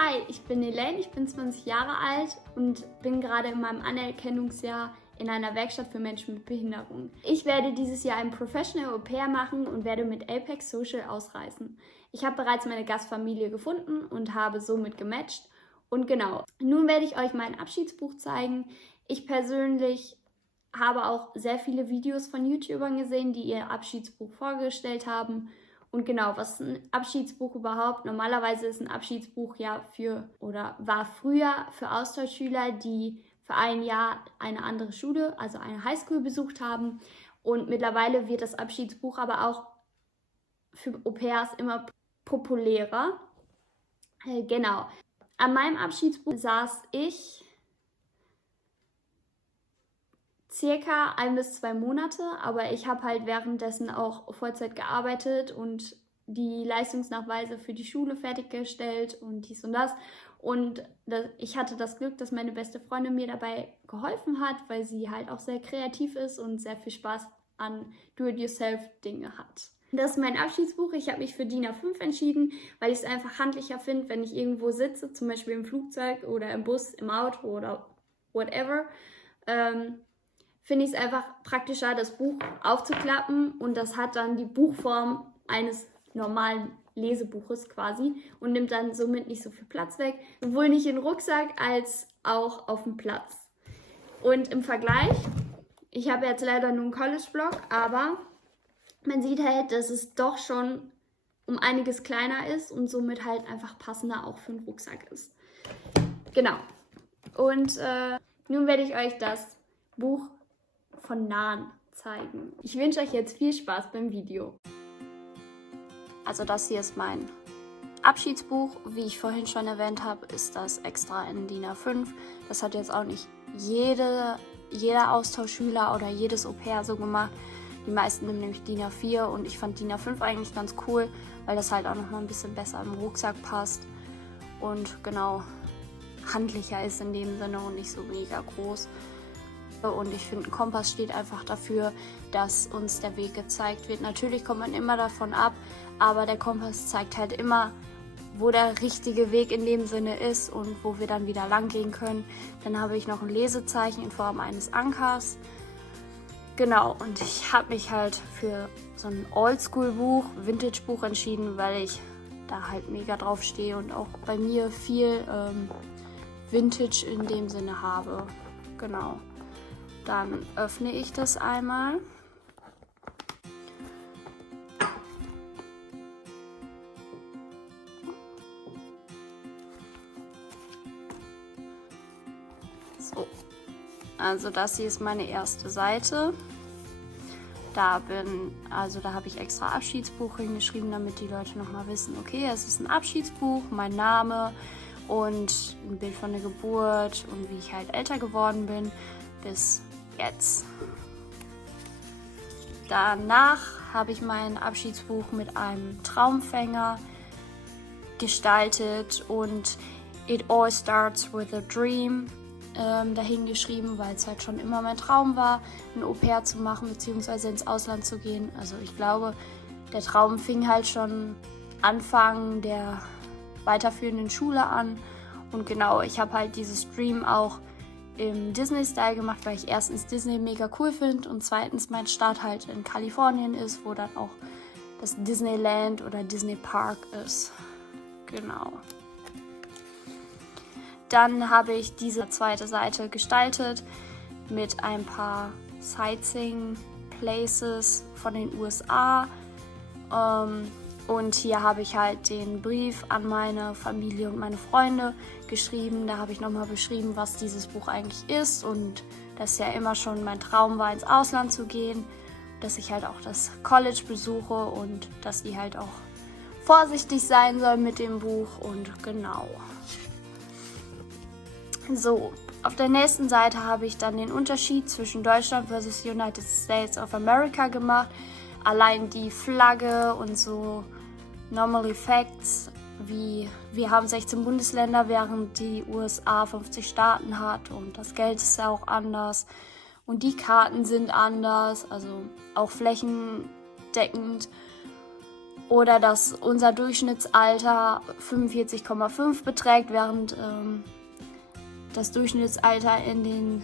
Hi, ich bin Elaine, ich bin 20 Jahre alt und bin gerade in meinem Anerkennungsjahr in einer Werkstatt für Menschen mit Behinderung. Ich werde dieses Jahr ein Professional Au pair machen und werde mit Apex Social ausreisen. Ich habe bereits meine Gastfamilie gefunden und habe somit gematcht. Und genau, nun werde ich euch mein Abschiedsbuch zeigen. Ich persönlich habe auch sehr viele Videos von YouTubern gesehen, die ihr Abschiedsbuch vorgestellt haben. Und genau, was ist ein Abschiedsbuch überhaupt? Normalerweise ist ein Abschiedsbuch ja war früher für Austauschschüler, die für ein Jahr eine andere Schule, also eine Highschool besucht haben. Und mittlerweile wird das Abschiedsbuch aber auch für Au-pairs immer populärer. Genau. An meinem Abschiedsbuch saß ich circa 1 bis 2 Monate, aber ich habe halt währenddessen auch Vollzeit gearbeitet und die Leistungsnachweise für die Schule fertiggestellt und dies und das. Und ich hatte das Glück, dass meine beste Freundin mir dabei geholfen hat, weil sie halt auch sehr kreativ ist und sehr viel Spaß an Do-it-yourself-Dinge hat. Das ist mein Abschiedsbuch. Ich habe mich für DIN A5 entschieden, weil ich es einfach handlicher finde, wenn ich irgendwo sitze, zum Beispiel im Flugzeug oder im Bus, im Auto oder whatever. Finde ich es einfach praktischer, das Buch aufzuklappen und das hat dann die Buchform eines normalen Lesebuches quasi und nimmt dann somit nicht so viel Platz weg, sowohl nicht im Rucksack als auch auf dem Platz. Und im Vergleich, ich habe jetzt leider nur einen College-Blog, aber man sieht halt, dass es doch schon um einiges kleiner ist und somit halt einfach passender auch für einen Rucksack ist. Genau. Und nun werde ich euch das Buch von nahen zeigen. Ich wünsche euch jetzt viel Spaß beim Video. Also das hier ist mein Abschiedsbuch. Wie ich vorhin schon erwähnt habe, ist das extra in DIN A5. Das hat jetzt auch nicht jeder Austauschschüler oder jedes Au-pair so gemacht. Die meisten nehmen nämlich DIN A4 und ich fand DIN A5 eigentlich ganz cool, weil das halt auch nochmal ein bisschen besser im Rucksack passt und genau handlicher ist in dem Sinne und nicht so mega groß. Und ich finde, ein Kompass steht einfach dafür, dass uns der Weg gezeigt wird. Natürlich kommt man immer davon ab, aber der Kompass zeigt halt immer, wo der richtige Weg in dem Sinne ist und wo wir dann wieder lang gehen können. Dann habe ich noch ein Lesezeichen in Form eines Ankers. Genau, und ich habe mich halt für so ein Oldschool-Buch, Vintage-Buch entschieden, weil ich da halt mega drauf stehe und auch bei mir viel Vintage in dem Sinne habe. Genau. Dann öffne ich das einmal. So, also das hier ist meine erste Seite. Da habe ich extra Abschiedsbuch hingeschrieben, damit die Leute nochmal wissen, okay, es ist ein Abschiedsbuch, mein Name und ein Bild von der Geburt und wie ich halt älter geworden bin bis jetzt. Danach habe ich mein Abschiedsbuch mit einem Traumfänger gestaltet und It all starts with a dream dahingeschrieben, weil es halt schon immer mein Traum war, ein Au-pair zu machen bzw. ins Ausland zu gehen. Also ich glaube, der Traum fing halt schon Anfang der weiterführenden Schule an und genau, ich habe halt dieses Dream auch im Disney-Style gemacht, weil ich erstens Disney mega cool finde und zweitens mein Start halt in Kalifornien ist, wo dann auch das Disneyland oder Disney Park ist. Genau. Dann habe ich diese zweite Seite gestaltet mit ein paar Sightseeing-Places von den USA. Und hier habe ich halt den Brief an meine Familie und meine Freunde geschrieben. Da habe ich nochmal beschrieben, was dieses Buch eigentlich ist und dass ja immer schon mein Traum war, ins Ausland zu gehen, dass ich halt auch das College besuche und dass die halt auch vorsichtig sein sollen mit dem Buch und genau. So, auf der nächsten Seite habe ich dann den Unterschied zwischen Deutschland versus United States of America gemacht. Allein die Flagge und so Normal Facts, wie wir haben 16 Bundesländer, während die USA 50 Staaten hat und das Geld ist ja auch anders und die Karten sind anders, also auch flächendeckend Oder dass unser Durchschnittsalter 45,5 beträgt, während das Durchschnittsalter in den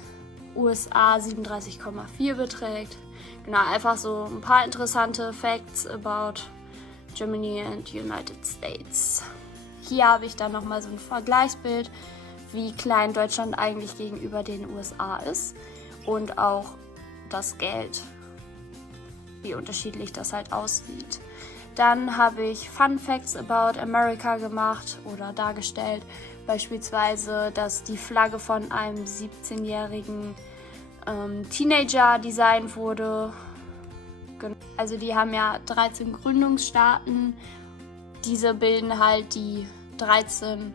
USA 37,4 beträgt. Genau, einfach so ein paar interessante Facts about Germany and United States. Hier habe ich dann nochmal so ein Vergleichsbild, wie klein Deutschland eigentlich gegenüber den USA ist und auch das Geld, wie unterschiedlich das halt aussieht. Dann habe ich Fun Facts about America gemacht oder dargestellt, beispielsweise, dass die Flagge von einem 17-jährigen Teenager designt wurde. Also die haben ja 13 Gründungsstaaten. Diese bilden halt die 13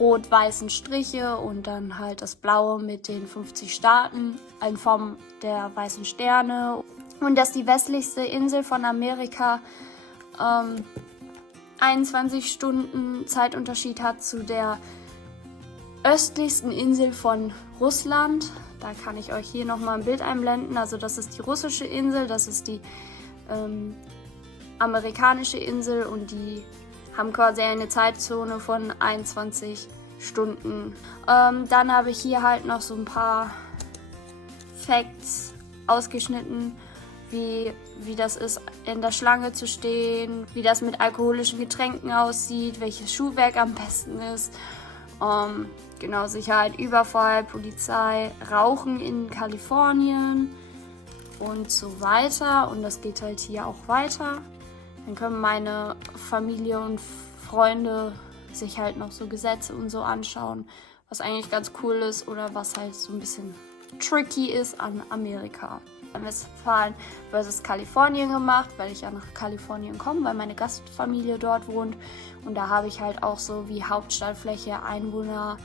rot-weißen Striche und dann halt das Blaue mit den 50 Staaten in Form der weißen Sterne. Und dass die westlichste Insel von Amerika 21 Stunden Zeitunterschied hat zu der östlichsten Insel von Russland. Da kann ich euch hier nochmal ein Bild einblenden. Also das ist die russische Insel, das ist die amerikanische Insel und die haben quasi eine Zeitzone von 21 Stunden. Dann habe ich hier halt noch so ein paar Facts ausgeschnitten, wie das ist, in der Schlange zu stehen, wie das mit alkoholischen Getränken aussieht, welches Schuhwerk am besten ist. Genau, Sicherheit, Überfall, Polizei, Rauchen in Kalifornien und so weiter. Und das geht halt hier auch weiter. Dann können meine Familie und Freunde sich halt noch so Gesetze und so anschauen, was eigentlich ganz cool ist oder was halt so ein bisschen tricky ist an Amerika. Westfalen versus Kalifornien gemacht, weil ich ja nach Kalifornien komme, weil meine Gastfamilie dort wohnt. Und da habe ich halt auch so wie Hauptstadtfläche, Einwohner,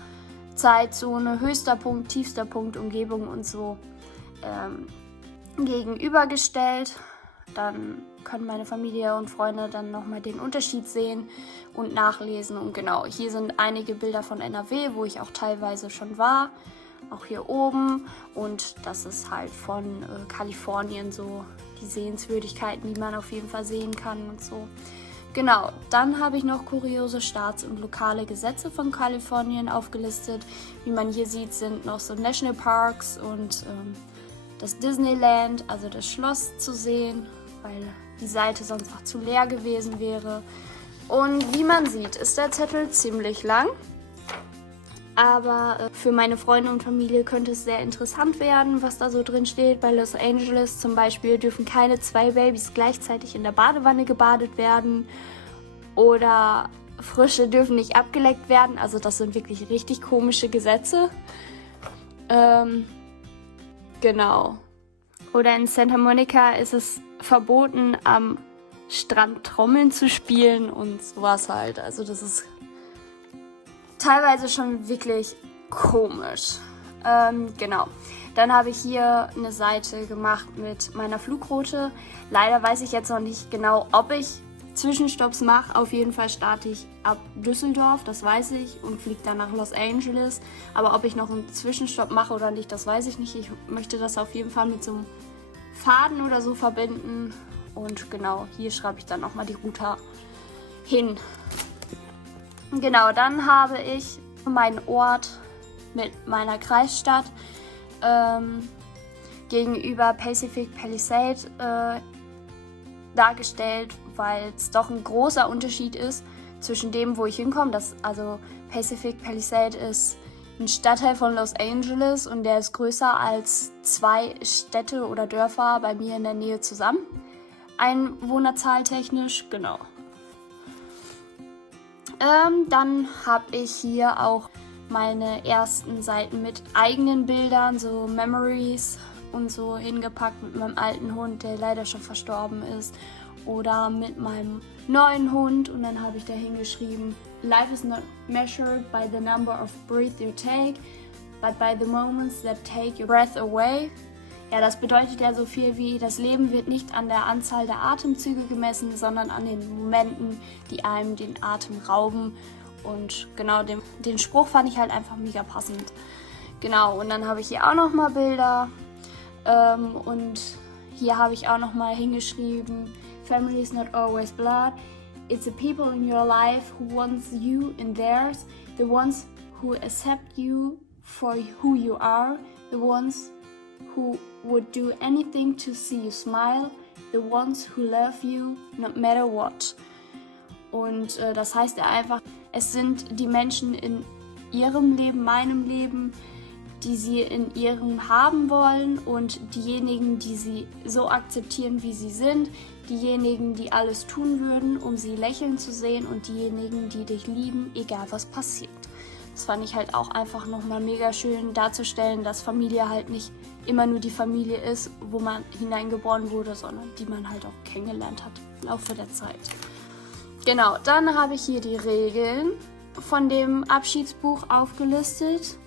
Zeitzone, höchster Punkt, tiefster Punkt, Umgebung und so gegenübergestellt. Dann können meine Familie und Freunde dann nochmal den Unterschied sehen und nachlesen. Und genau, hier sind einige Bilder von NRW, wo ich auch teilweise schon war. Auch hier oben. Und das ist halt von Kalifornien so die Sehenswürdigkeiten, die man auf jeden Fall sehen kann und so. Genau, dann habe ich noch kuriose Staats- und lokale Gesetze von Kalifornien aufgelistet. Wie man hier sieht, sind noch so Nationalparks und das Disneyland, also das Schloss zu sehen, weil die Seite sonst auch zu leer gewesen wäre. Und wie man sieht, ist der Zettel ziemlich lang. Aber für meine Freunde und Familie könnte es sehr interessant werden, was da so drin steht. Bei Los Angeles zum Beispiel dürfen keine 2 Babys gleichzeitig in der Badewanne gebadet werden. Oder Frösche dürfen nicht abgeleckt werden. Also das sind wirklich richtig komische Gesetze. Genau. Oder in Santa Monica ist es verboten, am Strand Trommeln zu spielen und sowas halt. Also das ist teilweise schon wirklich komisch. Genau. Dann habe ich hier eine Seite gemacht mit meiner Flugroute. Leider weiß ich jetzt noch nicht genau, ob ich Zwischenstopps mache. Auf jeden Fall starte ich ab Düsseldorf, das weiß ich, und fliege dann nach Los Angeles. Aber ob ich noch einen Zwischenstopp mache oder nicht, das weiß ich nicht. Ich möchte das auf jeden Fall mit so einem Faden oder so verbinden. Und genau, hier schreibe ich dann nochmal die Route hin. Genau, dann habe ich meinen Ort mit meiner Kreisstadt gegenüber Pacific Palisade dargestellt, weil es doch ein großer Unterschied ist zwischen dem, wo ich hinkomme. Also Pacific Palisade ist ein Stadtteil von Los Angeles und der ist größer als 2 Städte oder Dörfer bei mir in der Nähe zusammen. Einwohnerzahltechnisch, genau. Dann habe ich hier auch meine ersten Seiten mit eigenen Bildern, so Memories und so hingepackt mit meinem alten Hund, der leider schon verstorben ist, oder mit meinem neuen Hund. Und dann habe ich da hingeschrieben: Life is not measured by the number of breaths you take, but by the moments that take your breath away. Ja, das bedeutet ja so viel wie: Das Leben wird nicht an der Anzahl der Atemzüge gemessen, sondern an den Momenten, die einem den Atem rauben. Und genau, den Spruch fand ich halt einfach mega passend. Genau, und dann habe ich hier auch noch mal Bilder. Und hier habe ich auch noch mal hingeschrieben: family is not always blood. It's the people in your life who wants you in theirs, the ones who accept you for who you are, the ones who would do anything to see you smile, the ones who love you no matter what. Und das heißt ja einfach, es sind die Menschen in ihrem Leben, meinem Leben, die sie in ihrem haben wollen und diejenigen, die sie so akzeptieren, wie sie sind, diejenigen, die alles tun würden, um sie lächeln zu sehen und diejenigen, die dich lieben, egal was passiert. Das fand ich halt auch einfach nochmal mega schön darzustellen, dass Familie halt nicht immer nur die Familie ist, wo man hineingeboren wurde, sondern die man halt auch kennengelernt hat im Laufe der Zeit. Genau, dann habe ich hier die Regeln von dem Abschiedsbuch aufgelistet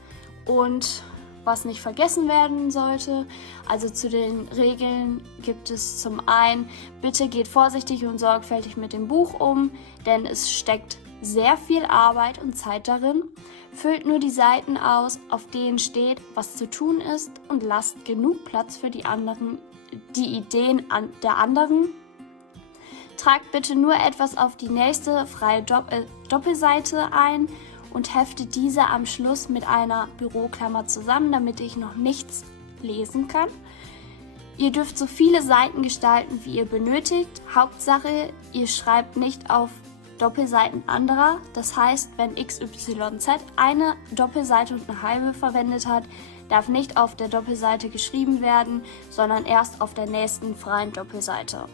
und was nicht vergessen werden sollte. Also zu den Regeln gibt es zum einen, bitte geht vorsichtig und sorgfältig mit dem Buch um, denn es steckt sehr viel Arbeit und Zeit darin. Füllt nur die Seiten aus, auf denen steht, was zu tun ist und lasst genug Platz für die Ideen der anderen. Tragt bitte nur etwas auf die nächste freie Doppelseite ein und heftet diese am Schluss mit einer Büroklammer zusammen, damit ich noch nichts lesen kann. Ihr dürft so viele Seiten gestalten, wie ihr benötigt. Hauptsache, ihr schreibt nicht auf Doppelseiten anderer. Das heißt, wenn XYZ eine Doppelseite und eine halbe verwendet hat, darf nicht auf der Doppelseite geschrieben werden, sondern erst auf der nächsten freien Doppelseite.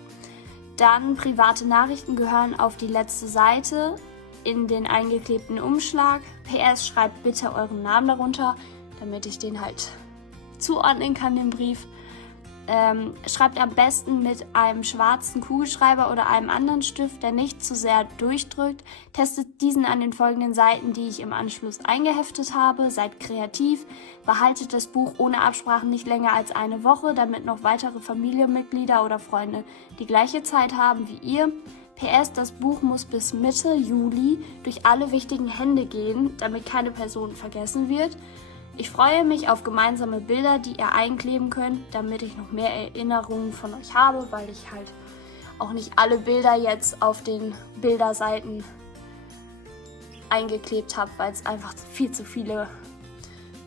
Dann private Nachrichten gehören auf die letzte Seite in den eingeklebten Umschlag. PS, schreibt bitte euren Namen darunter, damit ich den halt zuordnen kann, den Brief. Schreibt am besten mit einem schwarzen Kugelschreiber oder einem anderen Stift, der nicht zu sehr durchdrückt. Testet diesen an den folgenden Seiten, die ich im Anschluss eingeheftet habe. Seid kreativ. Behaltet das Buch ohne Absprachen nicht länger als eine Woche, damit noch weitere Familienmitglieder oder Freunde die gleiche Zeit haben wie ihr. PS, das Buch muss bis Mitte Juli durch alle wichtigen Hände gehen, damit keine Person vergessen wird. Ich freue mich auf gemeinsame Bilder, die ihr einkleben könnt, damit ich noch mehr Erinnerungen von euch habe, weil ich halt auch nicht alle Bilder jetzt auf den Bilderseiten eingeklebt habe, weil es einfach viel zu viele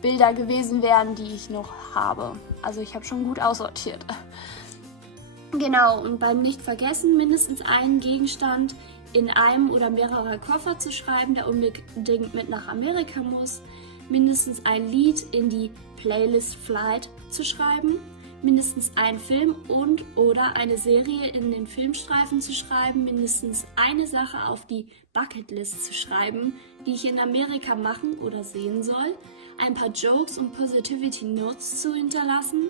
Bilder gewesen wären, die ich noch habe. Also ich habe schon gut aussortiert. Genau, und beim Nicht-Vergessen mindestens einen Gegenstand in einem oder mehrere Koffer zu schreiben, der unbedingt mit nach Amerika muss. Mindestens ein Lied in die Playlist Flight zu schreiben, mindestens einen Film und oder eine Serie in den Filmstreifen zu schreiben, mindestens eine Sache auf die Bucketlist zu schreiben, die ich in Amerika machen oder sehen soll, ein paar Jokes und Positivity Notes zu hinterlassen,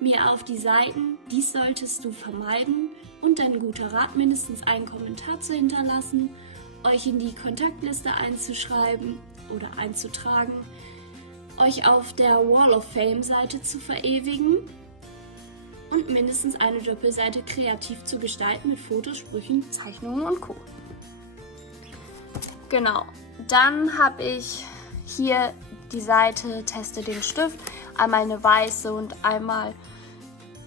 mir auf die Seiten, dies solltest du vermeiden und ein guter Rat, mindestens einen Kommentar zu hinterlassen, euch in die Kontaktliste einzuschreiben oder einzutragen, euch auf der Wall of Fame Seite zu verewigen und mindestens eine Doppelseite kreativ zu gestalten mit Fotos, Sprüchen, Zeichnungen und Co. Genau, dann habe ich hier die Seite Teste den Stift, einmal eine weiße und einmal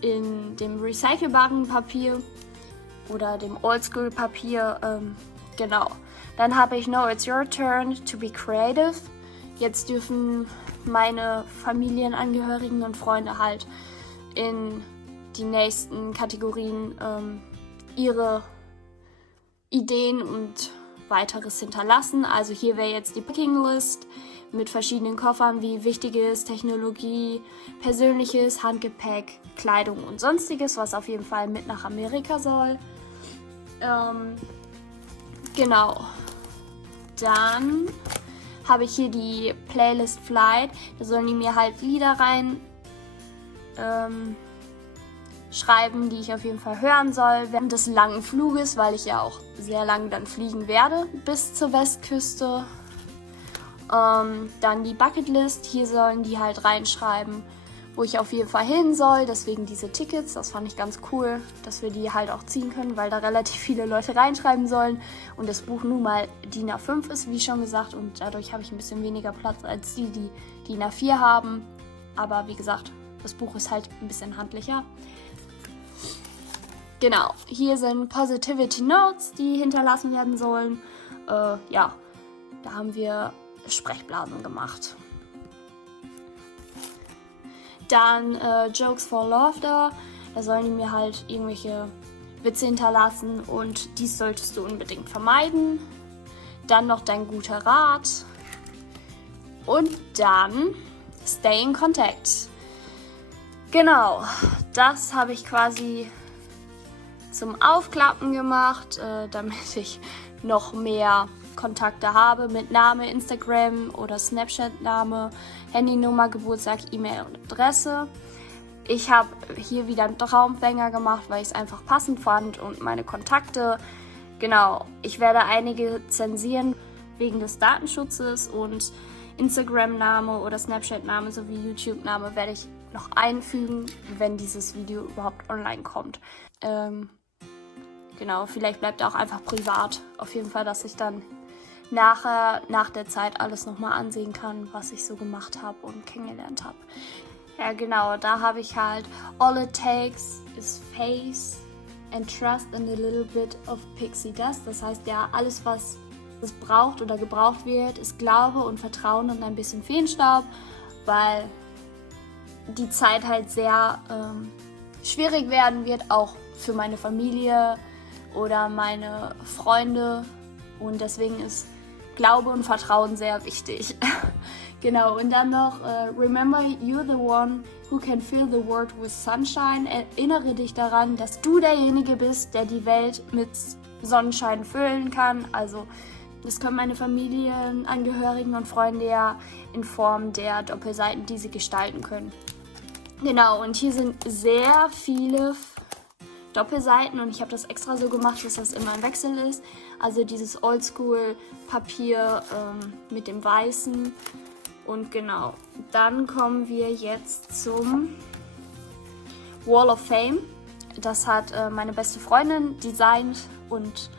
in dem recycelbaren Papier oder dem Oldschool Papier, genau. Dann habe ich Now It's Your Turn to be Creative. Jetzt dürfen meine Familienangehörigen und Freunde halt in die nächsten Kategorien ihre Ideen und weiteres hinterlassen. Also hier wäre jetzt die Packing List mit verschiedenen Koffern wie Wichtiges, Technologie, Persönliches, Handgepäck, Kleidung und Sonstiges, was auf jeden Fall mit nach Amerika soll. Genau. Dann habe ich hier die Playlist Flight. Da sollen die mir halt Lieder rein schreiben, die ich auf jeden Fall hören soll während des langen Fluges, weil ich ja auch sehr lange dann fliegen werde bis zur Westküste. Dann die Bucketlist. Hier sollen die halt reinschreiben, wo ich auf jeden Fall hin soll. Deswegen diese Tickets, das fand ich ganz cool, dass wir die halt auch ziehen können, weil da relativ viele Leute reinschreiben sollen und das Buch nun mal DIN A5 ist, wie schon gesagt, und dadurch habe ich ein bisschen weniger Platz als die DIN A4 haben. Aber wie gesagt, das Buch ist halt ein bisschen handlicher. Genau, hier sind Positivity Notes, die hinterlassen werden sollen. Ja, da haben wir Sprechblasen gemacht. Dann Jokes for Laughter, da sollen die mir halt irgendwelche Witze hinterlassen und dies solltest du unbedingt vermeiden. Dann noch dein guter Rat und dann Stay in Contact. Genau, das habe ich quasi zum Aufklappen gemacht, damit ich noch mehr Kontakte habe mit Name, Instagram oder Snapchat-Name, Handynummer, Geburtstag, E-Mail und Adresse. Ich habe hier wieder einen Traumfänger gemacht, weil ich es einfach passend fand und meine Kontakte. Genau, ich werde einige zensieren wegen des Datenschutzes und Instagram-Name oder Snapchat-Name sowie YouTube-Name werde ich noch einfügen, wenn dieses Video überhaupt online kommt. Genau, vielleicht bleibt er auch einfach privat. Auf jeden Fall, dass ich dann nachher, nach der Zeit, alles nochmal ansehen kann, was ich so gemacht habe und kennengelernt habe. Ja, genau, da habe ich halt all it takes is faith and trust and a little bit of pixie dust. Das heißt ja, alles, was es braucht oder gebraucht wird, ist Glaube und Vertrauen und ein bisschen Feenstaub, weil die Zeit halt sehr schwierig werden wird, auch für meine Familie oder meine Freunde. Und deswegen ist Glaube und Vertrauen sehr wichtig. Genau, und dann noch, remember you're the one who can fill the world with sunshine. Erinnere dich daran, dass du derjenige bist, der die Welt mit Sonnenschein füllen kann. Also das können meine Familienangehörigen und Freunde ja in Form der Doppelseiten, die sie gestalten können. Genau, und hier sind sehr viele Doppelseiten und ich habe das extra so gemacht, dass das immer im Wechsel ist. Also dieses Oldschool-Papier mit dem Weißen. Und genau, dann kommen wir jetzt zum Wall of Fame. Das hat meine beste Freundin designt und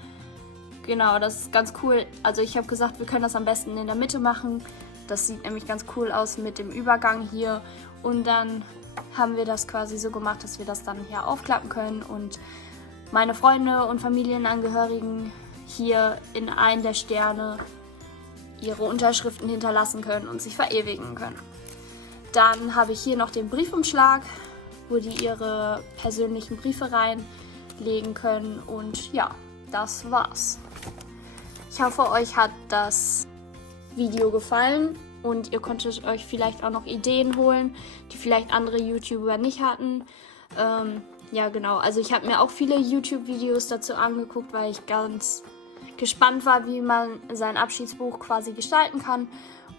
genau, das ist ganz cool. Also ich habe gesagt, wir können das am besten in der Mitte machen. Das sieht nämlich ganz cool aus mit dem Übergang hier. Und dann haben wir das quasi so gemacht, dass wir das dann hier aufklappen können und meine Freunde und Familienangehörigen hier in einen der Sterne ihre Unterschriften hinterlassen können und sich verewigen können. Dann habe ich hier noch den Briefumschlag, wo die ihre persönlichen Briefe reinlegen können und ja, das war's. Ich hoffe, euch hat das Video gefallen und ihr konntet euch vielleicht auch noch Ideen holen, die vielleicht andere YouTuber nicht hatten. Ja, genau. Also ich habe mir auch viele YouTube-Videos dazu angeguckt, weil ich ganz gespannt war, wie man sein Abschiedsbuch quasi gestalten kann.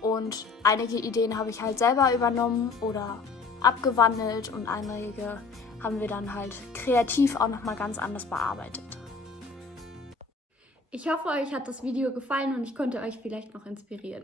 Und einige Ideen habe ich halt selber übernommen oder abgewandelt und einige haben wir dann halt kreativ auch nochmal ganz anders bearbeitet. Ich hoffe, euch hat das Video gefallen und ich konnte euch vielleicht noch inspirieren.